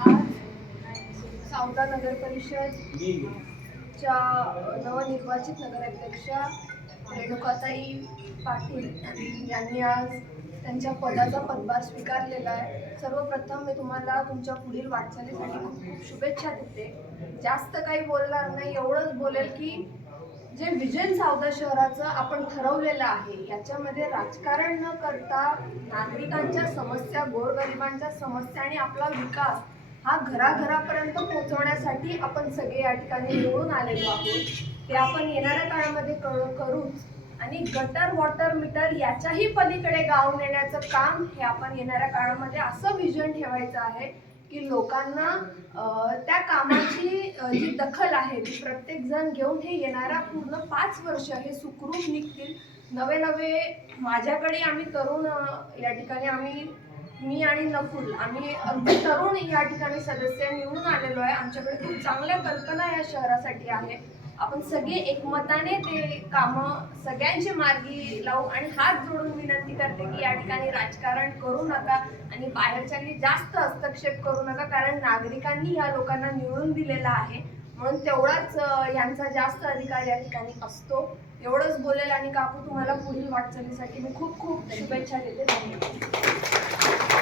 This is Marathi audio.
आज सावदा नगर परिषदच्या नवनिर्वाचित नगराध्यक्षा रेणुकाताई पाटील यांनी आज त्यांच्या पदाचा पदभार स्वीकारलेला आहे. सर्वप्रथम मी तुम्हाला तुमच्या पुढील वाटचालीसाठी खूप खूप शुभेच्छा देते. जास्त काही बोलणार नाही, एवढंच बोलेल की जे विजन सावदा शहराचं आपण ठरवलेलं आहे याच्यामध्ये राजकारण न करता नागरिकांच्या समस्या, गोरगरिबांच्या समस्या आणि आपला विकास हा घराघरापर्यंत पोहोचवण्यासाठी आपण सगळे या ठिकाणी निवडून आलेलो आहोत. ते आपण येणाऱ्या काळामध्ये करूच आणि गटर, वॉटर मीटर याच्याही पलीकडे गाव नेण्याचं काम हे आपण येणाऱ्या काळामध्ये असं विजन ठेवायचं आहे की लोकांना त्या कामाची जी दखल आहे ती प्रत्येक जण घेऊन हे येणारा पूर्ण 5 वर्ष हे सुखरूप निघतील. नवे नवे माझ्याकडे आम्ही तरुण या ठिकाणी मी आणि नकुल आम्ही अगदी तरुण या ठिकाणी सदस्य निवडून आलेलो आहे. आमच्याकडे खूप चांगल्या कल्पना या शहरासाठी आहे. आपण सगळे एकमताने ते कामं सगळ्यांची मार्गी लावू आणि हात जोडून विनंती करते की या ठिकाणी राजकारण करू नका आणि बाहेरच्यांनी जास्त हस्तक्षेप करू नका, कारण नागरिकांनी या लोकांना निवडून दिलेला आहे म्हणून तेवढाच यांचा जास्त अधिकार या ठिकाणी असतो. एवढंच बोलेल आणि काकू तुम्हाला पुढील वाटचालीसाठी मी खूप खूप शुभेच्छा देते. धन्यवाद.